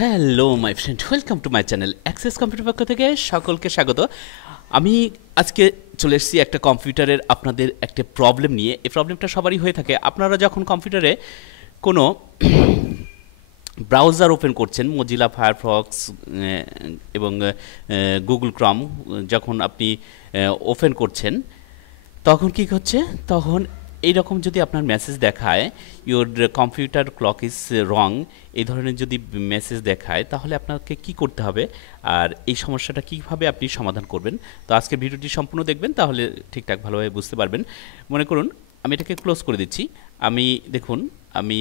Hello my friend, welcome to my channel access computer পক্ষ থেকে সকলকে স্বাগত। আমি আজকে চলে এসেছি একটা কম্পিউটারের আপনাদের একটা প্রবলেম নিয়ে। এই প্রবলেমটা সবারই হয়ে থাকে। আপনারা যখন কম্পিউটারে কোনো ব্রাউজার ওপেন করছেন, মজিলা ফায়ারফক্স এবং গুগল ক্রম যখন আপনি ওপেন করছেন, তখন কি হচ্ছে, তখন এইরকম যদি আপনার মেসেজ দেখায় your computer clock is wrong, এই ধরনের যদি মেসেজ দেখায়, তাহলে আপনাকে কি করতে হবে আর এই সমস্যাটা কিভাবে আপনি সমাধান করবেন। তো আজকের ভিডিওটি সম্পূর্ণ দেখবেন, তাহলে ঠিকঠাক ভালোভাবে বুঝতে পারবেন। মনে করুন আমি এটাকে ক্লোজ করে দিচ্ছি। দেখুন আমি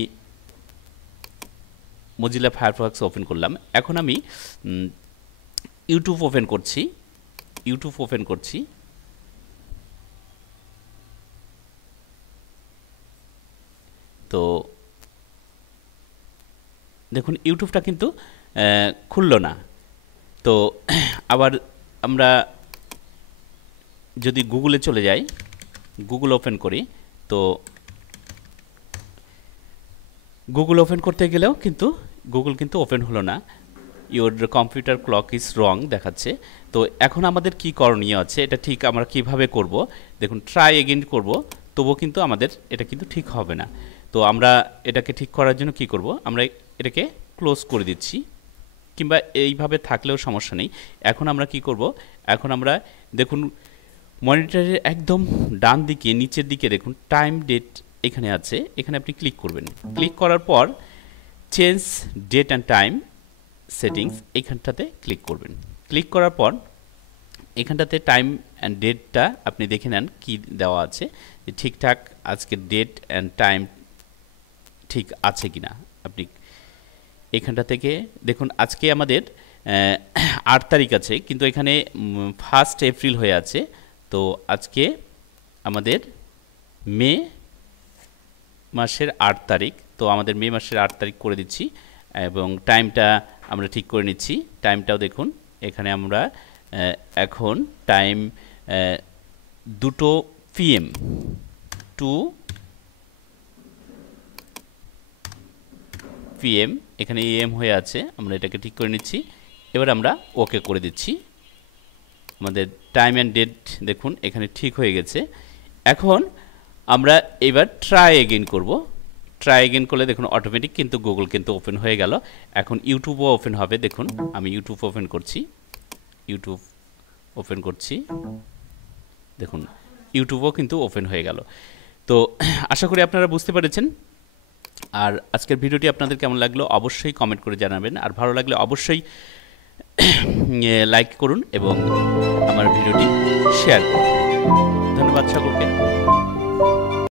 মজিলা ফায়ারফক্স ওপেন করলাম। এখন আমি ইউটিউব ওপেন করছি। তো দেখুন ইউটিউবটা কিন্তু খুলল না। তো আবার আমরা যদি গুগলে চলে যাই, গুগল ওপেন করি, তো গুগল ওপেন করতে গেলেও কিন্তু গুগল কিন্তু ওপেন হলো না। Your computer clock is wrong দেখাচ্ছে। তো এখন আমাদের কি করণীয় আছে, এটা ঠিক আমরা কিভাবে করব। দেখুন ট্রাই এগেইন করব, তবুও কিন্তু আমাদের এটা কিন্তু ঠিক হবে না। তো আমরা এটাকে ঠিক করার জন্য কি করব, আমরা এটাকে ক্লোজ করে দিচ্ছি, কিংবা এইভাবে থাকলেও সমস্যা নেই। এখন আমরা কি করব, এখন আমরা দেখুন মনিটরের একদম ডান দিকে নিচের দিকে দেখুন টাইম ডেট এখানে আছে, এখানে আপনি ক্লিক করবেন। ক্লিক করার পর change date and time settings এইখানটাতে ক্লিক করবেন। ক্লিক করার পর এখানটাতে টাইম অ্যান্ড ডেটটা আপনি দেখে নেন কি দেওয়া আছে, যে ঠিকঠাক আজকের ডেট অ্যান্ড টাইম ঠিক আছে কিনা। আপনি এখানটা থেকে দেখুন আজকে আমাদের 8 তারিখ আছে, কিন্তু এখানে 1 এপ্রিল হয়ে আছে। তো আজকে আমাদের মে মাসের 8 তারিখ। তো আমাদের মে মাসের 8 তারিখ করে দিচ্ছি এবং টাইমটা আমরা ঠিক করে নিচ্ছি। টাইমটাও দেখুন এখানে আমরা এখন টাইম 2 PM 2 PM এখানে AM হয়ে আছে, আমরা এটাকে ঠিক করে নিচ্ছি। এবার আমরা ওকে করে দিচ্ছি। আমাদের টাইম অ্যান্ড ডেট দেখুন এখানে ঠিক হয়ে গেছে। এখন আমরা এবার ট্রাই এগেইন করব। ট্রাই এগেইন করলে দেখুন অটোমেটিক কিন্তু গুগল কিন্তু ওপেন হয়ে গেল। এখন ইউটিউবও ওপেন হবে। দেখুন আমি ইউটিউব ওপেন করছি, দেখুন ইউটিউবও কিন্তু ওপেন হয়ে গেল। তো আশা করি আপনারা বুঝতে পেরেছেন। আর আজকের ভিডিওটি আপনাদের কেমন লাগলো অবশ্যই কমেন্ট করে জানাবেন, আর ভালো লাগলে অবশ্যই লাইক করুন এবং আমার ভিডিওটি শেয়ার করুন। ধন্যবাদ সকলকে।